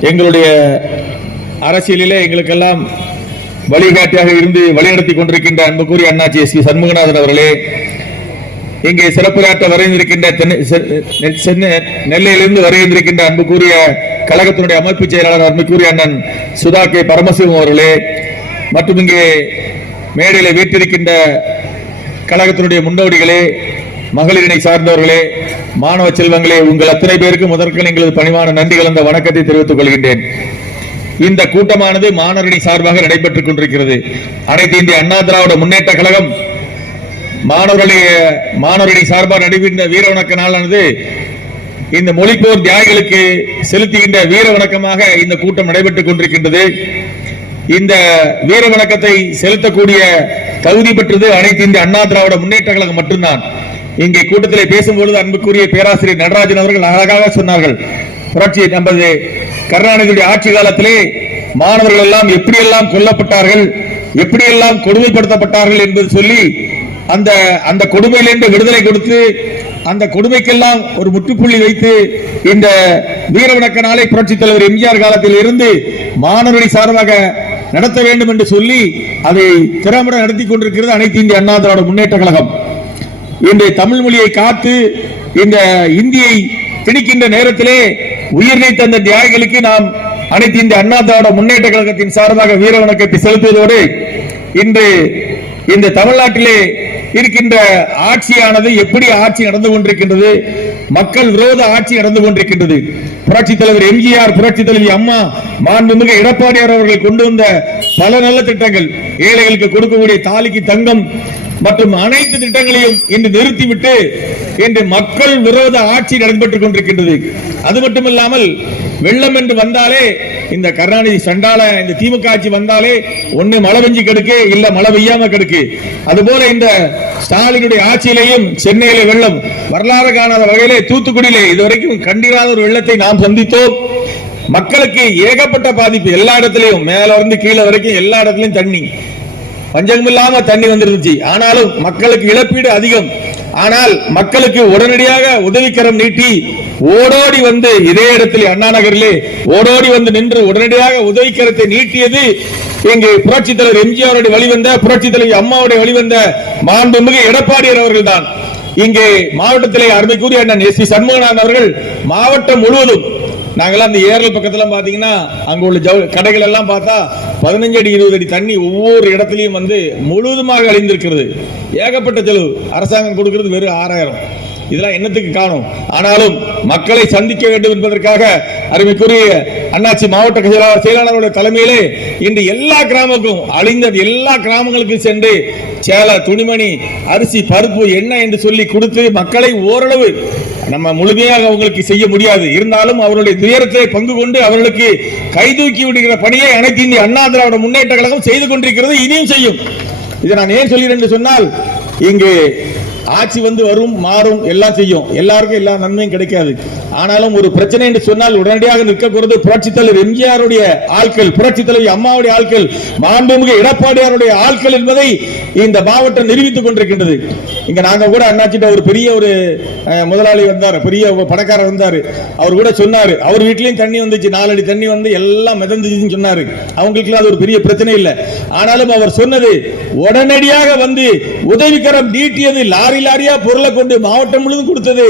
எங்களுடைய அரசியலிலே எங்களுக்கெல்லாம் வழிகாட்டியாக இருந்து வழிநடத்தி கொண்டிருக்கின்ற அன்புக்குரிய அண்ணாச்சி எஸ் சி சண்முகநாதன் அவர்களே இங்கே சிறப்புரையாற்ற வரைந்திருக்கின்ற சென்னை நெல்லையிலிருந்து வரைந்திருக்கின்ற அன்புக்குரிய கழகத்தினுடைய அமைப்பு செயலாளர் அன்புக்குரிய அண்ணன் சுதா கே. பரமசிவம் அவர்களே மற்றும் இங்கே மேடையில் வீட்டிருக்கின்ற கழகத்தினுடைய முன்னோடிகளே மகளிரினை சார்ந்தவர்களே மாணவ செல்வங்களே உங்கள் அத்தனை பேருக்கு முதற்கன் எங்களது பணிவான நன்றி கலந்த வணக்கத்தை தெரிவித்துக் கொள்கின்றேன். இந்த கூட்டமானது மாணவரணி சார்பாக நடைபெற்றுக் கொண்டிருக்கிறது. அனைத்து இந்திய அண்ணா திராவிட முன்னேற்ற கழகம் மாணவர்களுடைய மாணவரணி சார்பாக நடைபெற்ற வீர வணக்க நாளானது இந்த மொழிப்போர் தியாகிகளுக்கு செலுத்துகின்ற வீர வணக்கமாக இந்த கூட்டம் நடைபெற்றுக் கொண்டிருக்கின்றது. இந்த வீர வணக்கத்தை செலுத்தக்கூடிய தகுதி பெற்றது அனைத்து இந்திய அண்ணா திராவிட முன்னேற்ற கழகம் மட்டும்தான். இங்கே கூட்டத்திலே பேசும்பொழுது அன்புக்குரிய பேராசிரியர் நடராஜன் அவர்கள் அழகாக சொன்னார்கள். புரட்சி நமது கருணாநிதியுடைய ஆட்சி காலத்திலே மாணவர்கள் எல்லாம் எப்படியெல்லாம் கொல்லப்பட்டார்கள் எப்படியெல்லாம் கொடுமைப்படுத்தப்பட்டார்கள் என்பது சொல்லி அந்த அந்த கொடுமையிலிருந்து விடுதலை கொடுத்து அந்த கொடுமைக்கெல்லாம் ஒரு முற்றுப்புள்ளி வைத்து இந்த வீரவணக்க நாளை புரட்சி தலைவர் எம்ஜிஆர் காலத்தில் இருந்து மாணவர்களை சார்பாக நடத்த வேண்டும் என்று சொல்லி அதை திறம்பட நடத்தி கொண்டிருக்கிறது அனைத்து இந்திய அண்ணா திராவிட முன்னேற்ற கழகம். இன்று தமிழ் மொழியை காத்து இந்த இந்தியை திணிக்கின்ற நேரத்திலே உயிர் நீத்த அந்த தியாகிகளுக்கு நாம் அனைத்து இந்த அண்ணா திராவிட முன்னேற்ற கழகத்தின் சார்பாக வீர வணக்கத்தை செலுத்துவதோடு இன்று இந்த தமிழ்நாட்டிலே இருக்கின்ற ஆட்சியானது எப்படி ஆட்சி நடந்து கொண்டிருக்கின்றது மக்கள் விரோத ஆட்சி நடந்து கொண்டிருக்கின்றது. புரட்சி தலைவர் எம்ஜிஆர் புரட்சி தலைவி அம்மா மாண்புமிகு எடப்பாடியார் அவர்கள் கொண்டு வந்த பல நல்ல திட்டங்கள். ஏழைகளுக்கு கொடுக்கக்கூடிய தாலிக்கு தங்கம் மற்றும் அனைத்து திட்டங்களையும் இன்று நிறுத்திவிட்டு இன்று மக்கள் விரோத ஆட்சி நடைபெற்றுக் கொண்டிருக்கின்றது. அது மட்டுமல்லாமல் வெள்ளம் என்று வந்தாலே இந்த கருணாநிதி சண்டால இந்த திமுக ஆட்சி வந்தாலே ஒண்ணு மழை பெஞ்சு கெடுக்கு இல்ல மழை பெய்யாம கெடுக்கு. அதுபோல இந்த ஸ்டாலினுடைய ஆட்சியிலேயும் சென்னையில வெள்ளம். வரலாறு காணாத வகையிலே தூத்துக்குடியிலே இதுவரைக்கும் கண்டிராத ஒரு வெள்ளத்தை நாம் சந்தித்தோம். மக்களுக்கு ஏகப்பட்ட பாதிப்பு எல்லா இடத்துலயும் மேல இருந்து கீழே வரைக்கும் எல்லா இடத்துலயும் தண்ணி. பஞ்சமில்லாம இல்லாம தண்ணி வந்திருந்துச்சு. ஆனாலும் மக்களுக்கு இழப்பீடு அதிகம். ஆனால் மக்களுக்கு உடனடியாக உதவிக்கரம் நீட்டி ஓடோடி வந்து இதே இடத்தில் அண்ணா நகரிலே ஓடோடி வந்து நின்று உடனடியாக உதவிக்கரத்தை நீட்டியது இங்கு புரட்சி தலைவர் எம்ஜிஆருடைய வழிவந்த புரட்சி தலைவர் அம்மாவுடைய வழிவந்த மாண்புமிகு எடப்பாடியர் அவர்கள் தான் இங்கே மாவட்டத்திலே அருமைக்குரிய அண்ணன் எஸ் சி சண்முகநாதன் அவர்கள் மாவட்டம் முழுவதும். நாங்கெல்லாம் அந்த ஏரல் பக்கத்துல பாத்தீங்கன்னா அங்க உள்ள கடைகள் எல்லாம் பார்த்தா பதினஞ்சு அடி இருபது அடி தண்ணி ஒவ்வொரு இடத்துலையும் வந்து முழுவதுமாக அழிந்திருக்கிறது. ஏகப்பட்ட செலவு. அரசாங்கம் கொடுக்கிறது வெறும் ஆறாயிரம். இதெல்லாம் என்னத்துக்கு காணும் ஆனாலும் மக்களை சந்திக்க வேண்டும் என்பதற்காக அருமைக்குரிய அண்ணாச்சி மாவட்ட செயலாளர் செயலாளருடைய தலைமையிலே இன்று எல்லா கிராமக்கும் அழிந்தது எல்லா கிராமங்களுக்கும் சென்று சேலை துணிமணி அரிசி பருப்பு என்ன என்று சொல்லி கொடுத்து மக்களை ஓரளவு நம்ம முழுமையாக அவங்களுக்கு செய்ய முடியாது. இருந்தாலும் அவருடைய துயரத்தை பங்கு கொண்டு அவர்களுக்கு கைதூக்கி விடுகிற பணியை அனைத்து இந்திய அண்ணா திராவிட முன்னேற்ற கழகம் செய்து கொண்டிருக்கிறது. இனியும் செய்யும். இதை நான் ஏன் சொல்கிறேன் என்று சொன்னால் இங்கு ஆட்சி வந்து வரும் மாறும் எல்லாம் செய்யும். எல்லாருக்கும் எல்லா நன்மையும் கிடைக்காது. ஆனாலும் ஒரு பிரச்சனை என்று சொன்னால் உடனடியாக நிற்கக்கூடாது. புரட்சித் தலைவர் எம்ஜிஆருடைய ஆட்கள் புரட்சித் தலைவர் அம்மாவுடைய ஆட்கள் மாண்புமிகு எடப்பாடியாருடைய ஆட்கள் என்பதை இந்த மாவட்டம் நிரூபித்துக் கொண்டிருக்கின்றது. இங்க நாங்க கூட அண்ணாச்சிட்ட ஒரு பெரிய ஒரு அஹ், முதலாளி வந்தார். பெரிய பணக்காரர் வந்தாரு. அவர் கூட சொன்னாரு. அவர் வீட்லயும் தண்ணி வந்துச்சு. நாலடி தண்ணி வந்து எல்லாம் மிதந்துச்சுன்னு சொன்னாரு. அவங்களுக்கு அது ஒரு பெரிய பிரச்சனை இல்லை. ஆனாலும் அவர் சொன்னது உடனடியாக வந்து உதவிக்கரம் நீட்டியது லாரி லாரியா பொருளை கொண்டு மாவட்டம் முழுவதும் கொடுத்தது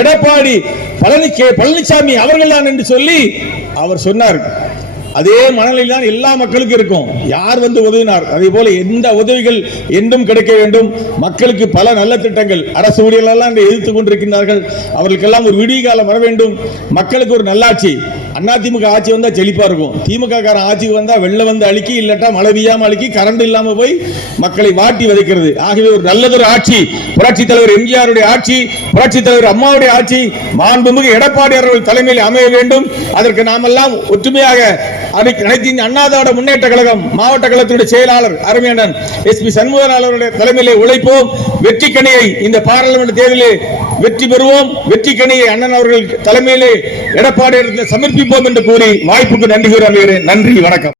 எடப்பாடி பழனி பழனிசாமி அவர்கள் தான் என்று சொல்லி அவர் சொன்னார். அதே மனநிலை தான் எல்லா மக்களுக்கும் இருக்கும். யார் வந்து உதவினார்? அதே போல எந்த உதவிகள் என்றும் கிடைக்க வேண்டும். மக்களுக்கு பல நல்ல திட்டங்கள். அரசு ஊழியர்கள் எதிர்த்து கொண்டிருக்கிறார்கள் அவர்களுக்கெல்லாம் ஒரு விடிய காலம் வர வேண்டும். மக்களுக்கு ஒரு நல்லாட்சி. அண்ணா திமுக ஆட்சி வந்தா செழிப்பா இருக்கும். திமுக காரன் ஆட்சிக்கு வந்தா வெள்ளம் வந்து அழுக்கி இல்லட்டா மழை பெய்யாம அழுக்கி கரண்ட் இல்லாம போய் மக்களை வாட்டி வதைக்கிறது. ஆகவே ஒரு நல்லதொரு ஆட்சி புரட்சி தலைவர் எம்ஜிஆருடைய ஆட்சி புரட்சி தலைவர் அம்மாவுடைய ஆட்சி மாண்புமிகு எடப்பாடி அவர்கள் தலைமையில் அமைய வேண்டும். அதற்கு நாமெல்லாம் ஒற்றுமையாக அதை அனைத்து இந்திய அண்ணா திராவிட முன்னேற்ற கழகம் மாவட்ட கழகத்துடைய செயலாளர் அருமையண்ணன் எஸ் பி சண்முகநாதன் அவருடைய தலைமையிலே உழைப்போம். வெற்றி கணியை இந்த பாராளுமன்ற தேர்தலில் வெற்றி பெறுவோம். வெற்றி கணியை அண்ணன் அவர்கள் தலைமையிலே எடப்பாடி சமர்ப்பிப்போம் என்று கூறி வாய்ப்புக்கு நன்றி கூறி நன்றி வணக்கம்.